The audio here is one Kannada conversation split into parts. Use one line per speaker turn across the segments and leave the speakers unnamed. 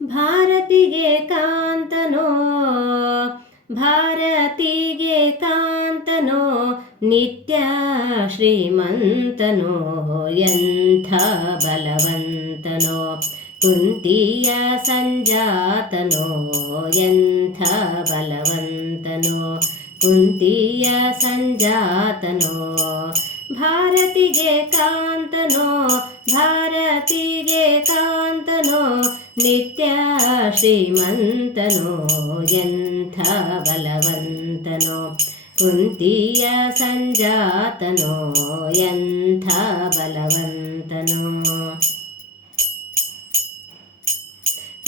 ಭಾರತಿಗೆ ಕಾಂತನೋ ಭಾರತಿಗೆ ಕಾಂತನೋ, ನಿತ್ಯ ಶ್ರೀಮಂತನೋ ಎಂಥ ಬಲವಂತನೋ, ಕುಂತಿಯ ಸಂಜಾತನೋ ಎಂಥ ಬಲವಂತನೋ, ಕುಂತಿಯ ಸಂಜಾತನೋ, ಭಾರತಿಗೆ ಕಾಂತನೋ ಭಾರತಿಗೆ ಕಾಂತನೋ ನಿತ್ಯ ಶ್ರೀಮಂತನೋ, ಎಂಥ ಬಲವಂತನೋ. ಕುಂತಿಯ ಸಂಜಾತನೋ, ಎಂಥ ಬಲವಂತನೋ.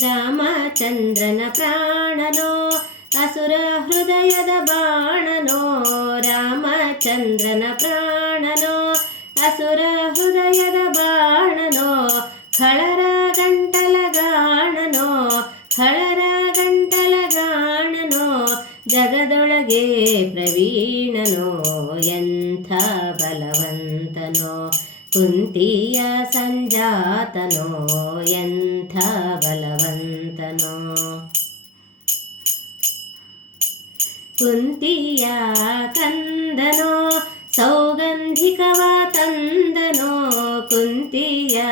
ರಾಮಚಂದ್ರನ ಪ್ರಾಣನೋ, ಅಸುರ ಹೃದಯದ ಬಾಣನೋ. ರಾಮಚಂದ್ರನ ಪ್ರಾಣನೋ, ಅಸುರ ಹೃದಯದ ಬಾಣನೋ. ಖಳರ ಜಗದೊಳಗೆ ಪ್ರವೀಣನೋ, ಎಂಥ ಬಲವಂತನೋ. ಕುಂತಿಯ ಸಂಜಾತನೋ, ಎಂಥ ಬಲವಂತನೋ. ಕುಂತಿಯ ಕಂದನೋ, ಸೌಗಂಧಿಕವ ತಂದನೋ. ಕುಂತಿಯ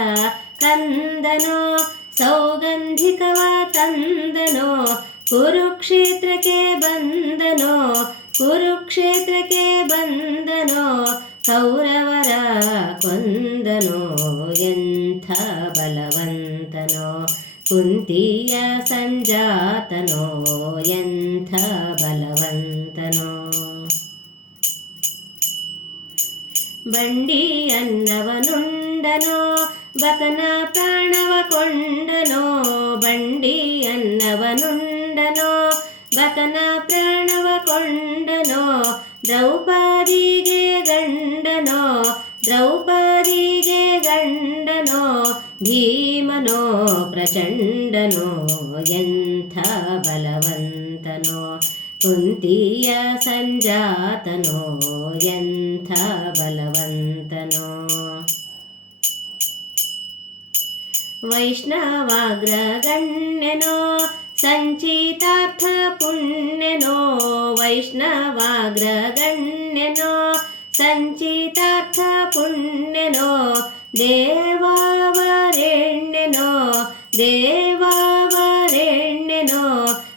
ಕಂದನೋ, ಸೌಗಂಧಿಕವ ತಂದನೋ. ಕುರುಕ್ಷೇತ್ರಕ್ಕೆ ಬಂದನೋ ಕುರುಕ್ಷೇತ್ರಕ್ಕೆ ಬಂದನೋ ಕೌರವರ ಕೊಂದನೋ ಎಂಥ ಬಲವಂತನೋ ಕುಂತಿಯ ಸಂಜಾತನೋ ಎಂಥ ಬಲವಂತನೋ ಬಂಡಿ ಅನ್ನವನುಂಡನೋ ಬಕನ ಪ್ರಾಣವ ಕೊಂಡನೋ ಬಂಡಿ ಅನ್ನವನುಂಡನೋ ಬಕನ ಪ್ರಾಣವ ಕೊಂಡನೋ, ದ್ರೌಪದಿಗೆ ಗಂಡನೋ ದ್ರೌಪದಿಗೆ ಗಂಡನೋ, ಭೀಮನೋ, ಪ್ರಚಂಡನೋ, ಎಂಥ ಬಲವಂತನೋ, ಕುಂತಿಯ ಸಂಜಾತನೋ, ಎಂಥ ಬಲವಂತನೋ. ವೈಷ್ಣವಾಗ್ರಗಣ್ಯನೋ सञ्चितार्थ पुण्यनो वैष्णवाग्रदण्यनो सञ्चितार्थ पुण्यनो देवावरेण्य नो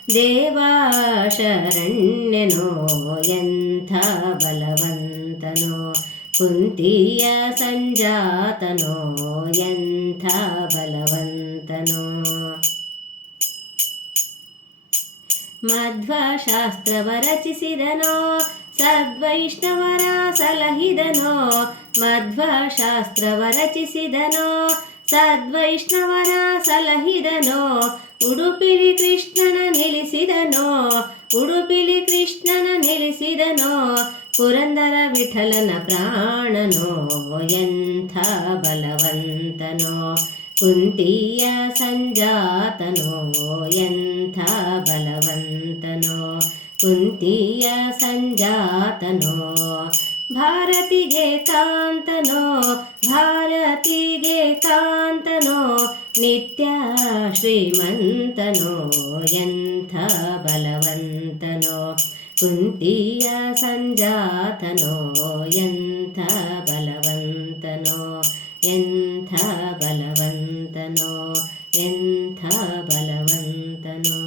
देवाशरण्यनो यन्था बलवन्तनो कुन्तीय सञ्जातनो यन्था बलवन्त ಮಧ್ವಶಾಸ್ತ್ರವ ರಚಿಸಿದನೋ, ಸದ್ವೈಷ್ಣವರ ಸಲಹಿದನೋ, ಮಧ್ವಶಾಸ್ತ್ರವ ರಚಿಸಿದನೋ, ಸದ್ವೈಷ್ಣವರ ಸಲಹಿದನೋ, ಉಡುಪಿಲಿ ಕೃಷ್ಣನ ನಿಲ್ಲಿಸಿದನೋ, ಉಡುಪಿಲಿ ಕೃಷ್ಣನ ನಿಲ್ಲಿಸಿದನೋ, ಪುರಂದರ ವಿಠಲನ ಪ್ರಾಣನೋ, ಎಂಥ ಬಲವಂತನೋ. ಕುಂತಿಯ ಸಂಜಾತನೋ ಎಂಥ ಬಲವಂತನೋ ಕುಂತಿಯ ಸಂಜಾತನೋ ಭಾರತಿಗೆ ಕಾಂತನೋ ಭಾರತಿಗೆ ಕಾಂತನೋ ನಿತ್ಯ ಶ್ರೀಮಂತನೋ ಎಂಥ ಬಲವಂತನೋ ಕುಂತಿಯ ಸಂಜಾತನೋ ಎಂಥ ಬಲವಂತನೋ ta ba